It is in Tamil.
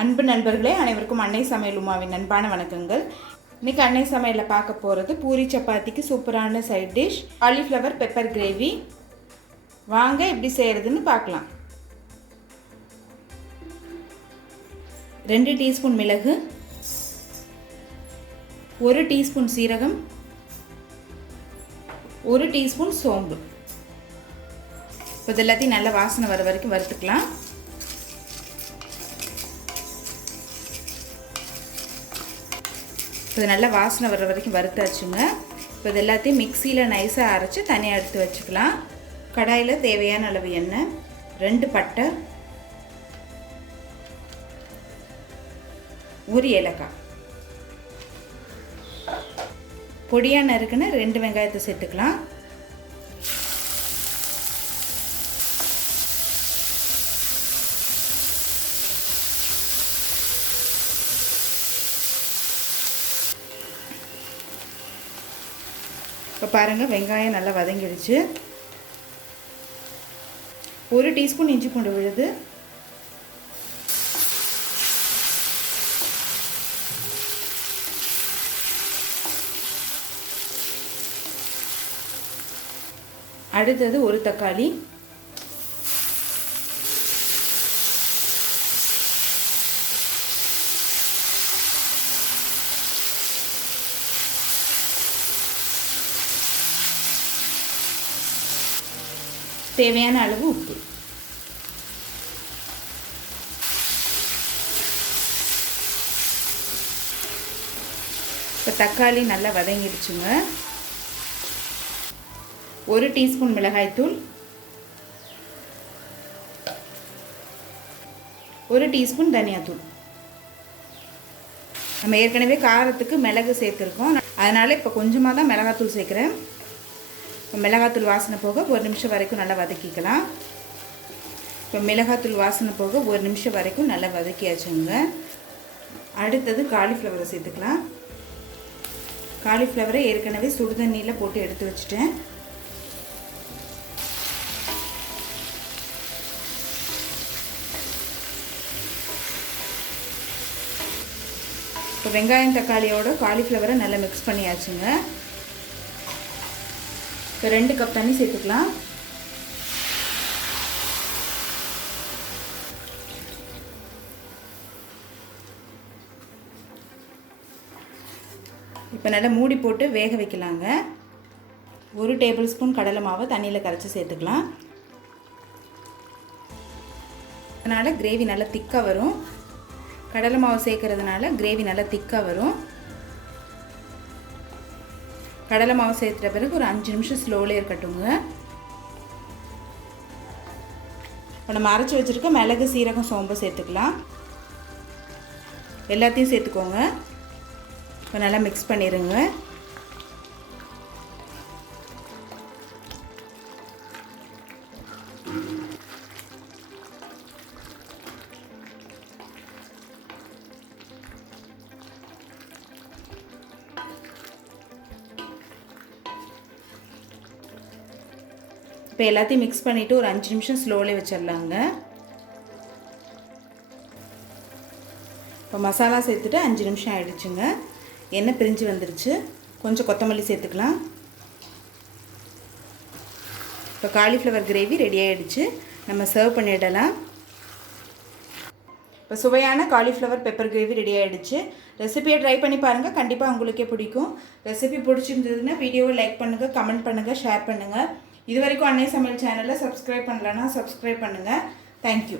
அன்பு நண்பர்களே, அனைவருக்கும் அன்னை சமையல் உமாவின் அன்பான வணக்கங்கள். இன்றைக்கி அன்னை சமையலில் பார்க்க போகிறது பூரி சப்பாத்திக்கு சூப்பரான side dish cauliflower pepper gravy. வாங்க எப்படி செய்கிறதுன்னு பார்க்கலாம். 2 டீஸ்பூன் மிளகு, 1 டீஸ்பூன் சீரகம், 1 டீஸ்பூன் சோம்பு. இப்போ இது எல்லாத்தையும் நல்லா வாசனை வர வரைக்கும் வறுத்துக்கலாம். இப்போ நல்லா வாசனை வர வரைக்கும் வறுத்தாச்சுங்க. இப்போ இது எல்லாத்தையும் மிக்சியில் நைஸாக அரைச்சி தனியாக எடுத்து வச்சுக்கலாம். கடாயில் தேவையான அளவு எண்ணெய், 2 பட்டை, 1 ஏலக்காய், பொடியாக நறுக்குன்னு 2 வெங்காயத்தை சேர்த்துக்கலாம். இப்போ பாருங்கள், வெங்காயம் நல்லா வதங்கிடுச்சு. 1 டீஸ்பூன் இஞ்சி பூண்டு விழுது, அடுத்தது 1 தக்காளி, தேவையான அளவு உப்பு. இப்போ தக்காளி நல்லா வதங்கிடுச்சுங்க. 1 டீஸ்பூன் மிளகாய்த்தூள், 1 டீஸ்பூன் தனியாத்தூள். நம்ம ஏற்கனவே காரத்துக்கு மிளகு சேர்த்துருக்கோம், அதனால் இப்போ கொஞ்சமாக தான் மிளகாத்தூள் சேர்க்குறேன். இப்போ மிளகாத்தூள் வாசனை போக 1 நிமிஷம் வரைக்கும் நல்லா வதக்கிக்கலாம். இப்போ மிளகாத்தூள் வாசனை போக 1 நிமிஷம் வரைக்கும் நல்லா வதக்கியாச்சுங்க. அடுத்தது காலிஃப்ளவரை சேர்த்துக்கலாம். காலிஃப்ளவரை ஏற்கனவே சுடுதண்ணியில் போட்டு எடுத்து வச்சுட்டேன். இப்போ வெங்காயம் தக்காளியோட காலிஃப்ளவரை நல்லா மிக்ஸ் பண்ணியாச்சுங்க. இப்போ 2 கப் தண்ணி சேர்த்துக்கலாம். இப்போ நல்லா மூடி போட்டு வேக வைக்கலாங்க. 1 டேபிள் ஸ்பூன் கடலை மாவை தண்ணியில் கரைச்சி சேர்த்துக்கலாம். அதனால் கிரேவி நல்லா திக்காக வரும். கடலை மாவு சேர்க்கறதுனால கிரேவி நல்லா திக்காக வரும். கடலை மாவு சேர்த்துட்ட பிறகு ஒரு 5 நிமிஷம் ஸ்லோவில் இருக்கட்டுங்க. இப்போ நம்ம அரைச்சி வச்சுருக்க மிளகு, சீரகம், சோம்பு சேர்த்துக்கலாம். எல்லாத்தையும் சேர்த்துக்கோங்க. இப்போ நல்லா மிக்ஸ் பண்ணிடுங்க. இப்போ எல்லாத்தையும் மிக்ஸ் பண்ணிவிட்டு ஒரு 5 நிமிஷம் ஸ்லோவில் வச்சிடலாங்க. இப்போ மசாலா சேர்த்துட்டு 5 நிமிஷம் ஆகிடுச்சுங்க. எண்ணெய் பிரிஞ்சு வந்துருச்சு. கொஞ்சம் கொத்தமல்லி சேர்த்துக்கலாம். இப்போ காலிஃப்ளவர் கிரேவி ரெடி ஆகிடுச்சு. நம்ம சர்வ் பண்ணிடலாம். இப்போ சுவையான காலிஃப்ளவர் பெப்பர் கிரேவி ரெடி ஆகிடுச்சு. ரெசிபியை ட்ரை பண்ணி பாருங்கள், கண்டிப்பாக உங்களுக்கே பிடிக்கும். ரெசிபி பிடிச்சிருந்ததுன்னா வீடியோவை லைக் பண்ணுங்கள், கமெண்ட் பண்ணுங்கள், ஷேர் பண்ணுங்கள். இது வரைக்கும் அன்னை சமையல் சேனலை சப்ஸ்கிரைப் பண்ணலன்னா சப்ஸ்கிரைப் பண்ணுங்கள். தேங்க்யூ.